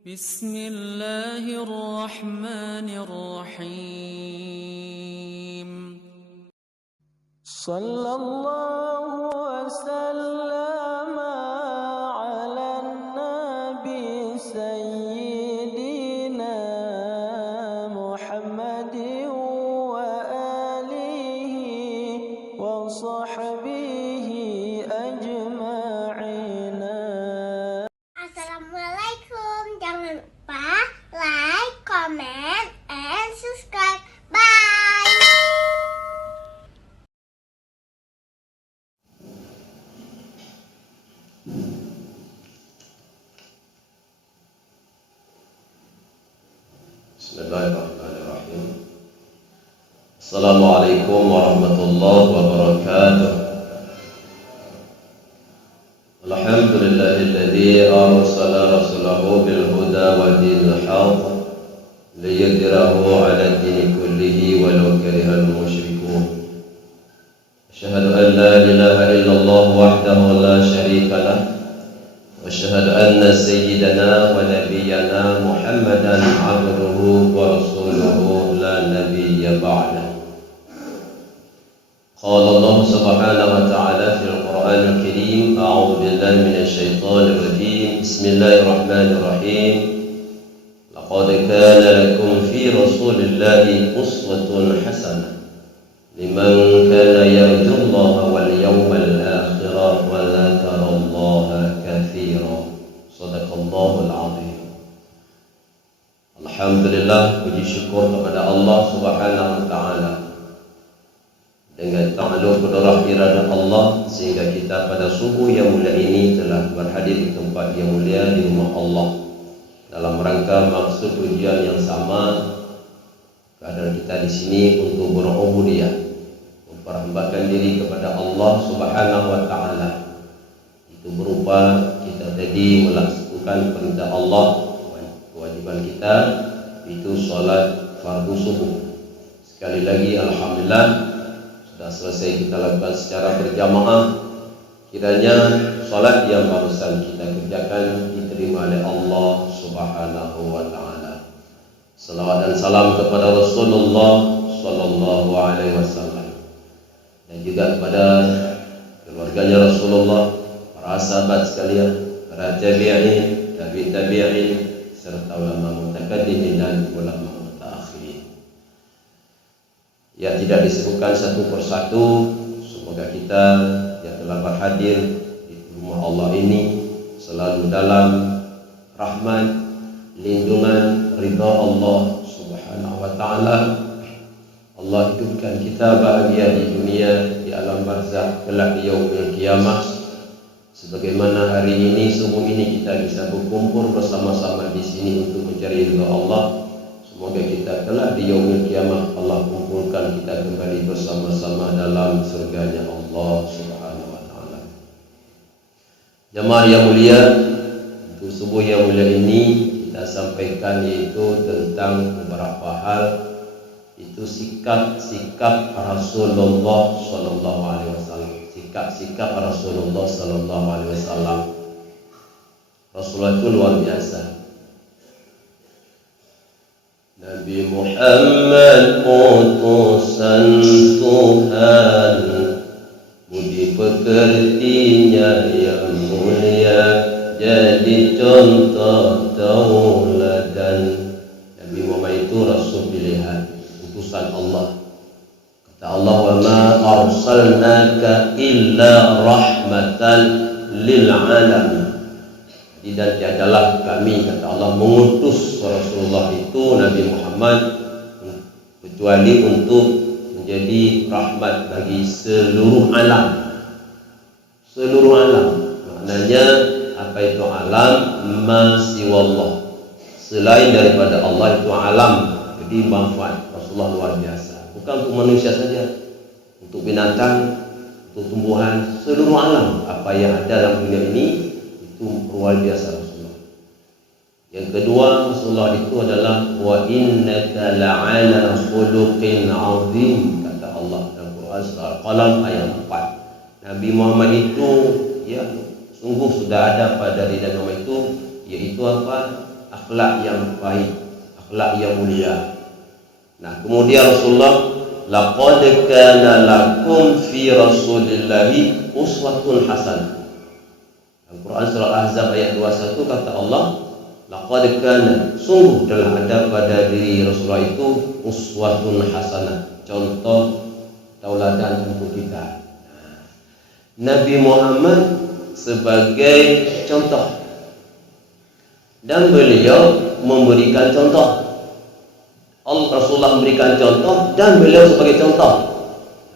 بسم الله الرحمن الرحيم صلى الله وسلم على النبي سيدنا محمد وآله وصحبه أجمعين. Assalamualaikum. Jangan lupa like, comment, and subscribe. Bye. Bismillahirrahmanirrahim. Assalamualaikum warahmatullahi wabarakatuh. Alhamdulillahilladzi arsala rasulahu bil huda wa dinil haqq liyudhhirahu 'ala ad-dini kullihi walau karihal musyrikun. Asyhadu an la ilaha illallah wahdahu la syarika lah wa asyhadu anna sayyidana wa nabiyyana Muhammadan 'abduhu wa rasuluhu la nabiyya ba'dahu. قال الله سبحانه وتعالى في القرآن الكريم أعوذ بالله من الشيطان الرجيم بسم الله الرحمن الرحيم لقد كان لكم في رسول الله أسوة حسنة لمن كان يرجو الله واليوم الآخر وذكر الله كثيرا صدق الله العظيم. Alhamdulillah, puji syukur kepada Allah Subhanahu wa taala. Dengan ta'alluq qudrah iradah Allah sehingga kita pada subuh yang mulia ini telah berhadir di tempat yang mulia di rumah Allah dalam rangka maksud tujuan yang sama. Keadaan kita di sini untuk berubudiyah, memperhambakan diri kepada Allah Subhanahu wa taala. Itu berupa kita tadi melaksanakan perintah Allah, kewajiban kita itu salat fardu subuh. Sekali lagi alhamdulillah sudah selesai kita lakukan secara berjamaah. Kiranya salat yang barusan kita kerjakan diterima oleh Allah Subhanahu wa taala. Salawat dan salam kepada Rasulullah sallallahu alaihi wasallam dan juga kepada keluarganya Rasulullah, para sahabat sekalian, para tabi'in, tabi'in serta ulama mutaqaddimin dan ulama ya tidak disebutkan satu persatu. Semoga kita yang telah berhadir di rumah Allah ini selalu dalam rahmat, lindungan, ridha Allah Subhanahu wa taala. Allah hidupkan kita bahagia di dunia, di alam barzakh, kelak di yaumil qiyamah. Sebagaimana hari ini, subuh ini kita bisa berkumpul bersama-sama di sini untuk mencari ridha Allah. Semoga kita kelak di yaumil qiyamah Allah kumpulkan kita kembali bersama-sama dalam surganya Allah Subhanahu wa taala. Jemaah yang mulia, untuk subuh yang mulia ini kita sampaikan yaitu tentang beberapa hal, itu sikap-sikap Rasulullah sallallahu alaihi wasallam. Sikap-sikap Rasulullah sallallahu alaihi wasallam. Rasulullah itu luar biasa. Nabi Muhammad utusan Tuhan, budi pekertinya yang mulia, jadi contoh tauladan. Nabi Muhammad itu Rasul pilihan, utusan Allah. Kata Allah, wa ma arsalnaka illa rahmatan lil alamin. Dan tiadalah kami, kata Allah, mengutus Rasulullah itu Nabi Muhammad kecuali untuk menjadi rahmat bagi seluruh alam. Seluruh alam, maknanya apa itu alam? Ma siwallah, selain daripada Allah itu alam. Jadi manfaat Rasulullah luar biasa, bukan untuk manusia saja, untuk binatang, untuk tumbuhan, seluruh alam. Apa yang ada dalam dunia ini itu luar biasa Rasulullah. Yang kedua, Rasulullah itu adalah wa innaka la'ala khuluqin 'azim, kata Allah dalam Quran surah Al-Qalam ayat 4. Nabi Muhammad itu ya sungguh sudah ada pada diri Nabi Muhammad itu, yaitu apa? akhlak yang baik, akhlak yang mulia. Nah, kemudian Rasulullah, laqad kana lakum fi Rasulillahi uswatun hasanah. Al-Quran surah Ahzab ayat 21 kata Allah, laqad kana, sungguh telah ada pada diri Rasulullah itu uswatun hasanah, contoh tauladan untuk kita. Nabi Muhammad sebagai contoh, dan beliau memberikan contoh. Rasulullah memberikan contoh dan beliau sebagai contoh.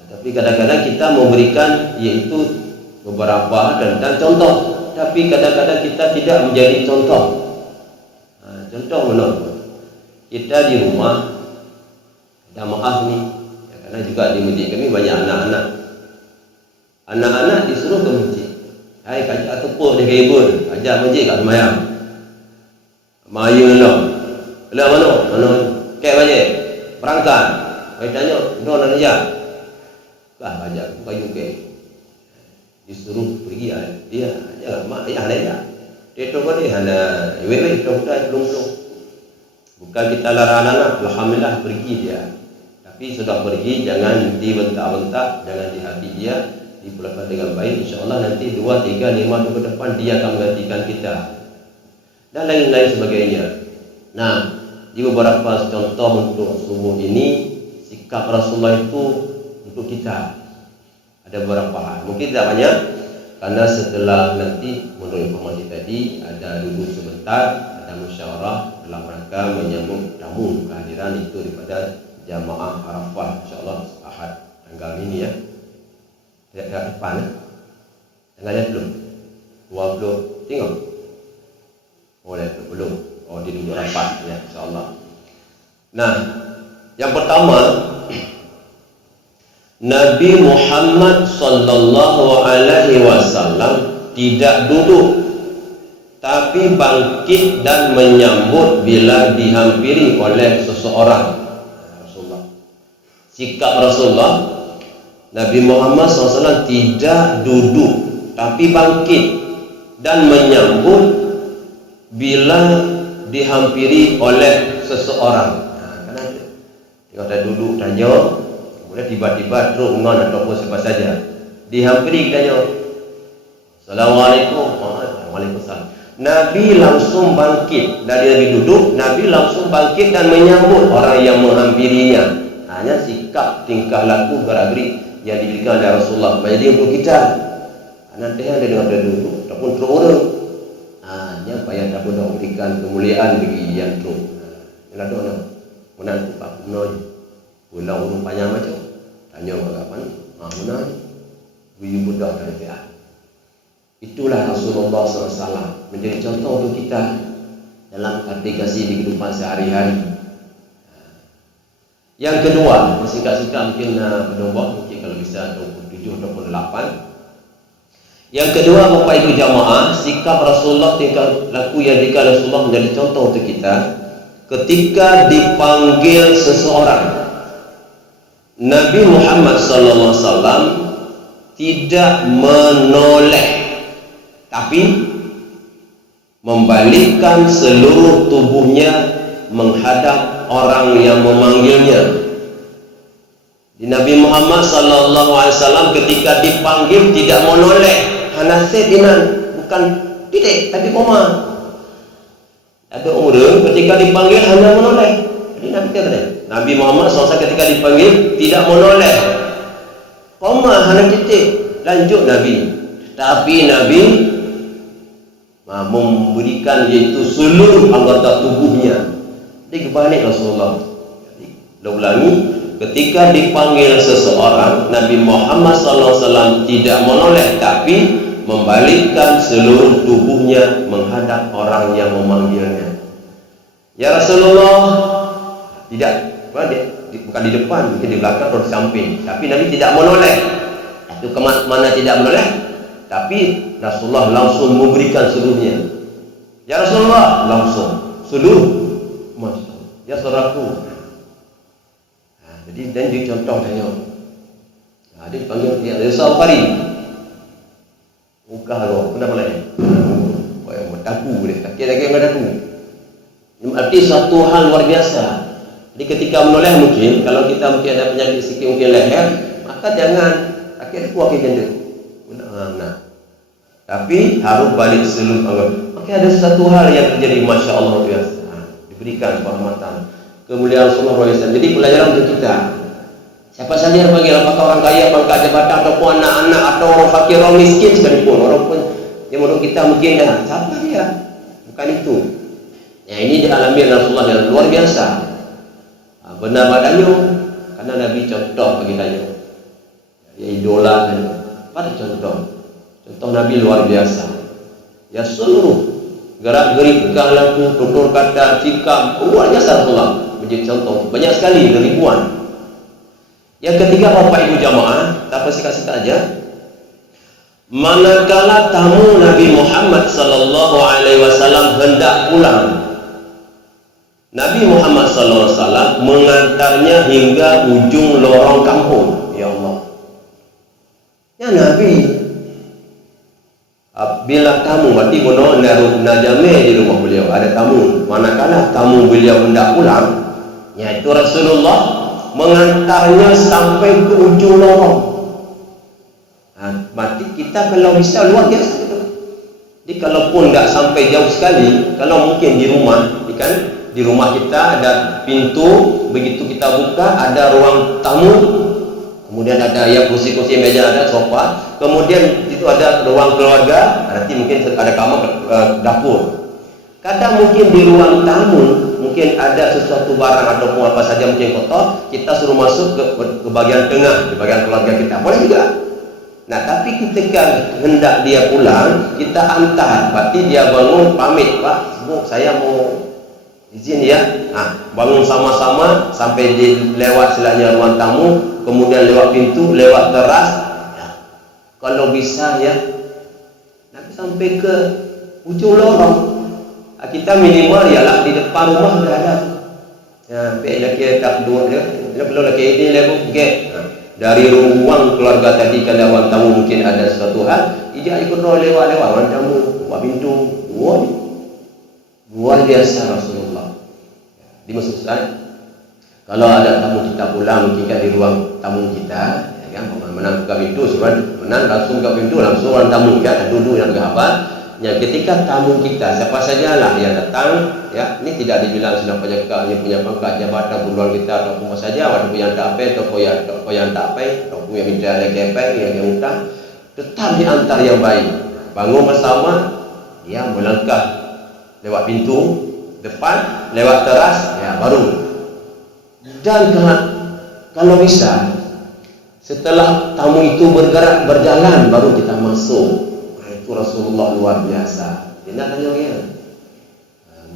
Tapi kadang-kadang kita memberikan yaitu beberapa dan contoh, tapi kadang-kadang kita tidak menjadi contoh. Contoh mana? Kita di rumah, ada maaf nih, ya, karena juga di masjid kami banyak anak-anak. Anak-anak disuruh ke masjid. Hai, kajak tepuk dia kabel, ajak masjid kat semayang. Mayun lo. Lah mana? Kek masjid. Berangkat. Mai tanya, "Ndo nak ajak?" Bah, ajak kayu ke. Disuruh pergi dia aja mak ayah dia. Dia tu boleh hana wewe tu dah belum. Bukan kita larang anak, alhamdulillah pergi dia. Tapi sudah pergi jangan dibentak-bentak, jangan di hati dia, diperlakukan dengan baik. Insya-Allah nanti 2, 3, 5 tahun ke depan dia akan menggantikan kita. Dan lain-lain sebagainya. Nah, di beberapa contoh untuk subuh ini, sikap Rasulullah itu untuk kita. Ada beberapa hal, mungkin tidak banyak, karena setelah nanti menurut informasi tadi ada duduk sebentar, ada musyawarah dalam rangka menyambut tamu kehadiran itu daripada jamaah Arafah, insyaAllah Ahad tanggal ini ya. Tidak depan ya. Tanggalnya belum 20 tengok. Boleh belum. Oh, di duduk rapat ya, insyaAllah. Nah, yang pertama, Nabi Muhammad sallallahu alaihi wasallam tidak duduk, tapi bangkit dan menyambut bila dihampiri oleh seseorang. Rasulullah. Sikap Rasulullah, Nabi Muhammad SAW tidak duduk, tapi bangkit dan menyambut bila dihampiri oleh seseorang. Karena kalau dah duduk tanya, kemudian tiba-tiba terus ngon ataupun siapa saja dihampiri tanya, Assalamualaikum. Waalaikumsalam. Nabi langsung bangkit dari Nabi duduk, Nabi langsung bangkit dan menyambut orang yang menghampirinya. Hanya sikap tingkah laku gerak-gerik yang diberikan oleh Rasulullah. Jadi untuk kita, nanti ada dengan duduk ataupun terus hanya payah tak boleh memberikan kemuliaan bagi yang terus. Ialah doa. Menantu Pak Kunoy, pulang urung panjang macam, tanya apa ni? Mana? Biu budak dari dia. Itulah Rasulullah SAW menjadi contoh untuk kita dalam aplikasi di kehidupan sehari-hari. Yang kedua, singkat-singkat mungkin berdoa, mungkin kalau bisa 27 ataupun 8. Yang kedua, Bapak Ibu jamaah, sikap Rasulullah, tingkah laku yang diberikan Rasulullah menjadi contoh untuk kita. Ketika dipanggil seseorang, Nabi Muhammad SAW tidak menoleh, tapi membalikkan seluruh tubuhnya menghadap orang yang memanggilnya. Di Nabi Muhammad SAW ketika dipanggil tidak menoleh, hanasib inan, bukan titik tapi koma. Ada orang ketika dipanggil hanya menoleh. Jadi Nabi kata, Nabi Muhammad SAW ketika dipanggil tidak menoleh, koma, hanya titik, lanjut Nabi. Tapi Nabi memberikan yaitu seluruh anggota tubuhnya. Jadi kebalik Rasulullah. Jadi ulangi, ketika dipanggil seseorang, Nabi Muhammad SAW tidak menoleh, tapi membalikkan seluruh tubuhnya menghadap orang yang memanggilnya. Ya Rasulullah, tidak, bukan di depan, mungkin di belakang atau di samping, tapi Nabi tidak menoleh. Itu kemana tidak menoleh, tapi Rasulullah langsung memberikan seluruhnya. Ya Rasulullah, langsung seluruh, Masya Allah. Ya saudaraku. Jadi dan dia contoh tanya. Dia dipanggil dia Al-Bukhari. Muka lo, kenapa lagi? Yang bertaku boleh. Kaki lagi yang bertaku. Arti suatu hal luar biasa. Jadi ketika menoleh mungkin, kalau kita mungkin ada penyakit sikit mungkin leher, maka jangan akhirnya kuat janda. Nah, tapi harus balik seluruh anggota. Maka ada satu hal yang terjadi, masya Allah luar biasa. Diberikan kehormatan, kemuliaan Rasulullah SAW. Jadi pelajaran untuk kita. Siapa saja yang panggil, apakah orang kaya, pangkat jabatan, ataupun anak-anak, atau orang fakir, orang miskin sekalipun, orang pun yang menurut kita mungkin dah, siapa dia? Bukan itu. Ya, ini dialami Rasulullah yang luar biasa. Benar badannya, karena Nabi contoh bagi saya. Ya, idola dan pada contoh. Contoh Nabi luar biasa. Ya, seluruh gerak-gerik, tingkah laku, tutur kata, sikap, luar biasa Rasulullah menjadi contoh. Banyak sekali, ribuan. Yang ketiga, Bapak Ibu jamaah, tak pasti kasih aja. Manakala tamu Nabi Muhammad sallallahu alaihi wasallam hendak pulang, Nabi Muhammad sallallahu alaihi wasallam mengantarnya hingga ujung lorong kampung. Ya Allah. Ya Nabi, bila tamu berarti bono najame di rumah beliau, ada tamu. Manakala tamu beliau hendak pulang, yaitu Rasulullah mengantarnya sampai ke ujung lorong. Berarti kita kalau bisa luar biasa gitu. Jadi kalaupun tidak sampai jauh sekali, kalau mungkin di rumah, kan di rumah kita ada pintu, begitu kita buka ada ruang tamu, kemudian ada ya kursi-kursi, meja, ada sofa, kemudian itu ada ruang keluarga, nanti mungkin ada kamar, dapur. Kadang mungkin di ruang tamu mungkin ada sesuatu barang ataupun apa saja mungkin kotor, kita suruh masuk ke bagian tengah, di bagian keluarga kita, boleh juga. Nah, tapi ketika hendak dia pulang, kita antar, berarti dia bangun pamit, Pak, Bu, saya mau izin ya. Nah, bangun sama-sama sampai lewat selanya ruang tamu, kemudian lewat pintu, lewat teras. Ya, kalau bisa ya, nanti sampai ke ujung lorong. Kita minimal ialah di depan rumah berada. Ya, baiklah kita tak dua dia. Kalau lagi ini level gate. Dari ruang keluarga tadi kalau ruang tamu mungkin ada sesuatu hal, ijak ikut lewat-lewat ruang tamu, buat pintu. Luar biasa Rasulullah. Dimaksudkan kalau ada tamu kita pulang mungkin kan di ruang tamu kita, ya kan, menang buka pintu, sebab menang langsung buka pintu, langsung orang tamu kan duduk yang berapa. Ya, ketika tamu kita siapa sajalah yang datang, ya, ini tidak dibilang sudah punya pangkat jabatan puluhan kita ataupun apa saja, ataupun yang tak apa, ataupun yang tak apa, ataupun yang minta yang kepek, yang utang, tetap diantar yang baik. Bangun bersama, ya, melangkah lewat pintu depan, lewat teras, ya, baru. Dan kalau bisa setelah tamu itu bergerak berjalan baru kita masuk. Itu Rasulullah luar biasa. Dia nak tanya dia.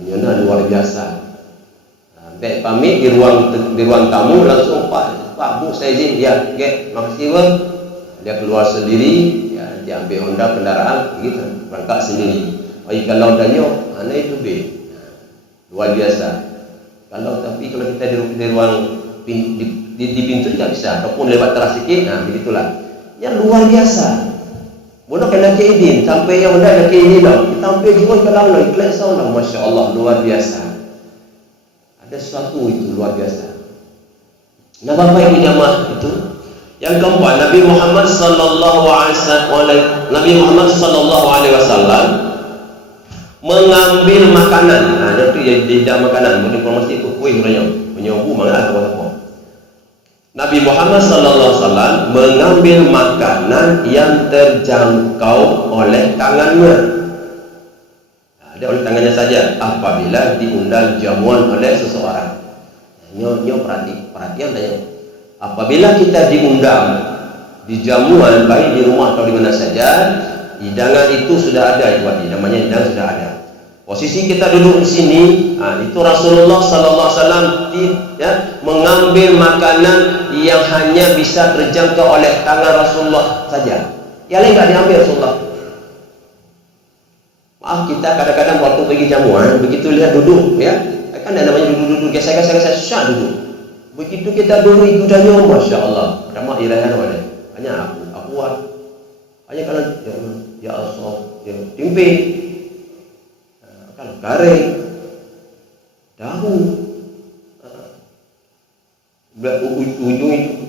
Menyana luar biasa. Baik pamit di ruang tamu langsung Pak Bu saya izin ya, okey, makasih bang. Dia keluar sendiri, ya, dia ambil Honda kendaraan gitu, berangkat sendiri. Kalau tanya, mana itu be? Luar biasa. Kalau kita di ruang di pintu juga bisa, ataupun lewat teras sikit, nah begitulah. Yang luar biasa. Bodoh kena keidin sampai yang dah keidin dah. Kita sampai juga kalau lah ikhlas Allah, masya-Allah luar biasa. Ada sesuatu itu luar biasa. Nah, Bapak Ibu jamaah itu. Yang keempat, Nabi Muhammad sallallahu alaihi wasallam mengambil makanan. Nah, itu jadi makanan, bukan informasi itu kuih menyobu mana apa-apa. Nabi Muhammad sallallahu alaihi wasallam mengambil makanan yang terjangkau oleh tangannya. Ada oleh tangannya saja apabila diundang jamuan oleh seseorang. Nyo perhatian tanya. Apabila kita diundang di jamuan baik di rumah atau di mana saja, hidangan itu sudah ada, namanya hidangan sudah ada. Posisi kita duduk di sini, itu Rasulullah sallallahu alaihi wasallam ya, mengambil makanan yang hanya bisa terjangkau oleh tangan Rasulullah saja. Yang lain tidak diambil Rasulullah. Maaf, kita kadang-kadang waktu pergi jamuan, begitu lihat duduk, ya, kan ada namanya duduk-duduk, geser-geser susah duduk. Begitu kita duduk itu dah nyaman, masya Allah. Ramah irahan mana? Hanya aku hanya kalau ya Allah, ya timpe. Kalau garing, Ujung itu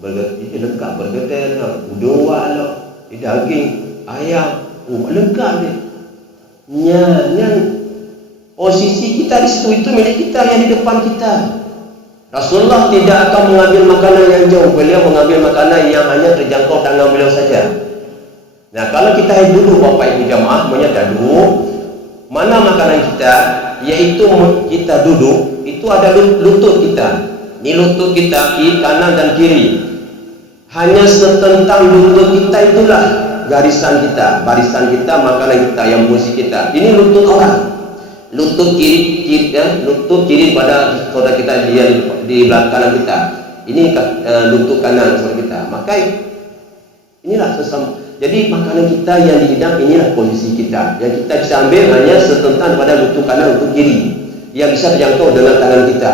bergetar lengkap, bergetar udang lah, daging ayam, lengkap dia. Posisi kita di situ itu milik kita yang di depan kita. Rasulullah tidak akan mengambil makanan yang jauh, beliau mengambil makanan yang hanya terjangkau tangan beliau saja. Nah, kalau kita duduk Bapak Ibu jamaah, menyadar duduk, mana makanan kita, yaitu kita duduk, itu ada lutut kita. Ini lutut kita, kiri, kanan dan kiri. Hanya setentang lutut kita itulah garisan kita, barisan kita, makanan kita, yang posisi kita. Ini lutut orang. Lutut kiri lutut kiri pada saudara kita di belakang kita. Ini lutut kanan saudara kita. Maka inilah sesama. Jadi makanan kita yang dihidang, inilah posisi kita. Yang kita bisa ambil hanya setentang pada lutut kanan, lutut kiri, yang bisa dijangkau dengan tangan kita.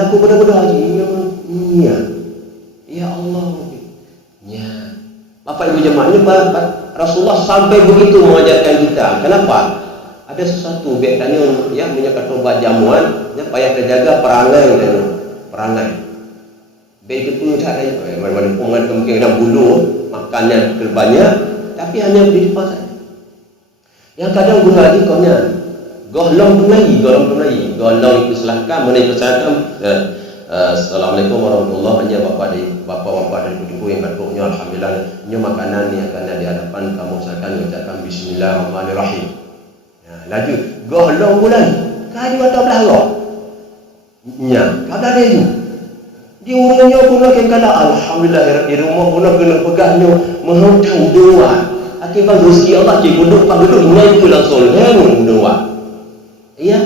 Aku berdoa lagi. Ya Allah. Ya. Bapak Ibu jemaahnya, Rasulullah sampai begitu mengajarkan kita. Kenapa? Ada sesuatu biasanya ya menyangkut obat jamuan, ya payah terjaga perangai. Baik itu tak ada mana pungan mungkin ada bulu, makannya terbanyak, tapi hanya di depan saja. Yang kadang guna lagi kaunya golong tunai. Golong itu silakan menaik persyaratan. Assalamualaikum warahmatullahi wabarakatuh. Bapak-bapak dan ibu-ibu yang berdoa, alhamdulillah, ini makanan yang akan di hadapan kamu, silakan ucapkan bismillahirrahmanirrahim. Laju golong bulan kali atau belakang kada ada itu di urungnya pun akan kala alhamdulillah di rumah pun kena pegahnya menghutang doa akibat rezeki Allah di duduk naik tu langsung doa ya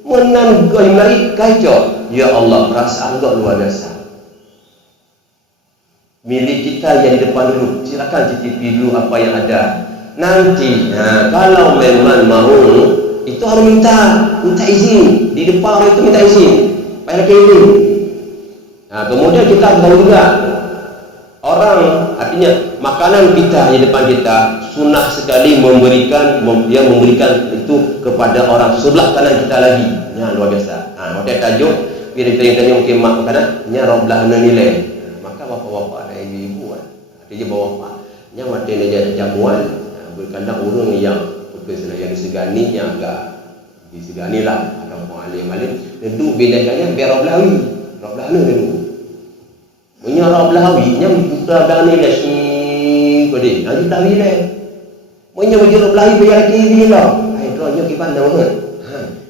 menan goyang lagi kacau ya Allah perasaan kau luar biasa milik kita yang di depan dulu silakan cicipi dulu apa yang ada. Nanti, kalau memang mau, itu harus minta izin. Di depan orang itu minta izin. Payah keliling. Kemudian kita tahu juga orang, artinya makanan kita di depan kita sunnah sekali memberikan itu kepada orang sebelah kanan kita lagi. Luar biasa. Maka tajuk piring-piring mungkin makanan, roblah nilai. Maka bapak-bapak dan ibu-ibu, dia bawa mati dia jamuan. Berkandang orang yang disegani, yang agak disegani lah, ada orang alim duduk bedanya biar roblawi duduk punya roblawi nya buka dan ni lesi kode nanti tawi le punya baju roblawi biar kiri lah itu aja kita pandang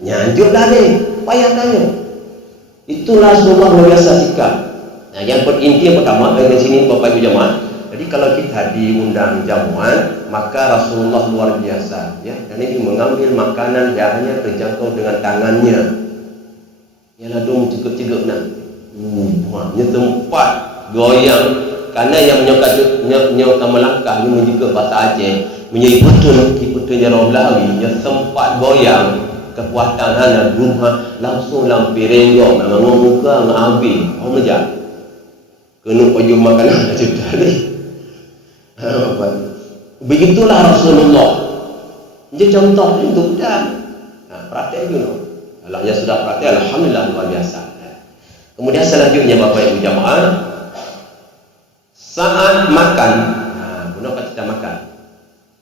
nyanjur dah le payah tanya itulah semua luar biasa sikap. Nah, yang inti yang pertama dari sini Bapak Ibu jemaah. Jadi kalau kita diundang jamuan, maka Rasulullah luar biasa, ya. Dan ini mengambil makanan yang hanya terjangkau dengan tangannya. Ya ladung ceguk-ceguk nak. Buahnya tempat goyang. Karena yang menyokat melangkah ini juga bahasa Aceh, menjadi betul Jaroblawi, yang tempat goyang kekuatan hana rumah langsung lampi renggong, ngomong muka ngabi, meja. Kena paju makanan cerita ni. Begitulah Rasulullah. Jadi contoh itu dah. Praktek dulu. Kalau yang sudah praktek, alhamdulillah luar biasa. Kemudian selanjutnya Bapak Ibu jamaah, saat makan, guna kita makan.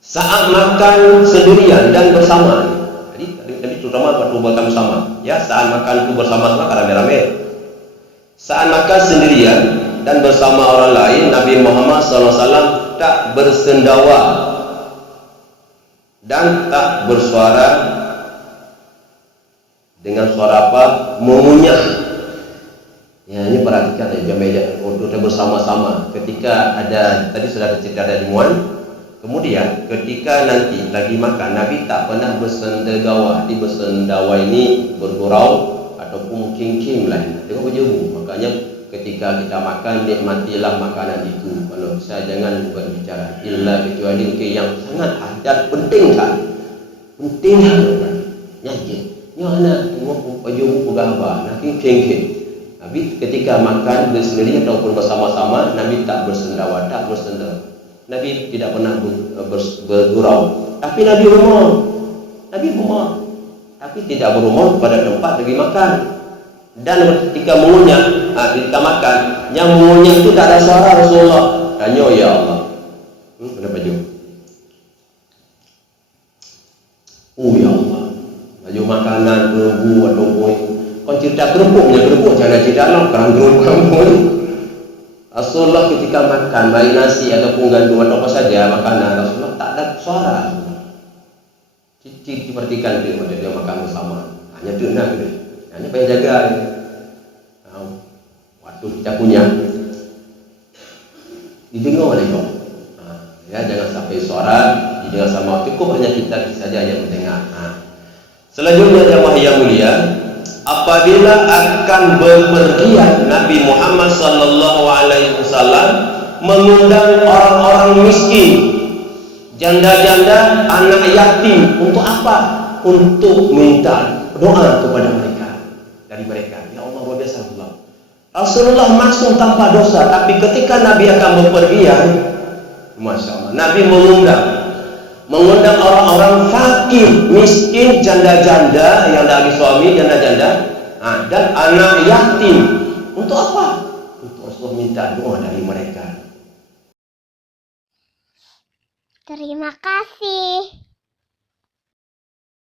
Saat makan sendirian dan bersama. Jadi terutama waktu makan bersama. Ya, saat makan itu bersama-sama rame-rame. Saat makan sendirian dan bersama orang lain, Nabi Muhammad SAW tak bersendawa dan tak bersuara dengan suara apa? Mengunyah. Ya, ini perhatikan ya, meja untuk bersama-sama. Ketika ada tadi sudah cerita ada dimuan. Kemudian ketika nanti lagi makan, Nabi tak pernah bersendawa. Di bersendawa ini bergurau ataupun king lain. Tengok berjauh. Makanya ketika kita makan, nikmatilah makanan itu. Kalau saya jangan berbicara illa kecuali yang sangat adat penting kan. Penting kan. Nyajin. Yang anak tengok berjauh bergambar. Nanti king. Nabi ketika makan bersendiri ataupun bersama-sama, Nabi tak bersendawa, tak bersendawa. Nabi tidak pernah bergurau. Tapi Nabi rumah. tapi tidak berumur pada tempat lagi makan. Dan ketika mengunyah, ketika makan, yang mengunyah itu tak ada suara Rasulullah. Tanya, ya Allah, ada baju. Ya Allah, baju makanan, kerupuk atau pun. Kau cerita kerupuknya, kerupuk jangan cerita nak kerang kerupuk. Rasulullah ketika makan baik nasi ataupun gandum atau apa saja makanan, Rasulullah tak ada suara. Diperhatikan dia pada dia makan bersama. Hanya tenang dia. Hanya payah jaga. Waktu kita punya didengar oleh kau. Ya, jangan sampai suara didengar sama cukup hanya kita saja yang mendengar. Selanjutnya jemaah yang mulia, apabila akan bepergian Nabi Muhammad sallallahu alaihi wasallam mengundang orang-orang miskin, janda-janda, anak yatim. Untuk apa? Untuk minta doa kepada mereka, dari mereka. Ya Allah, luar biasa Allah. Rasulullah masuk tanpa dosa, tapi ketika Nabi akan bepergian, Masya Allah, Nabi mengundang orang-orang fakir, miskin, janda-janda yang tak ada suami, janda-janda, dan anak yatim. Untuk apa? Untuk Rasulullah minta doa dari mereka. Terima kasih.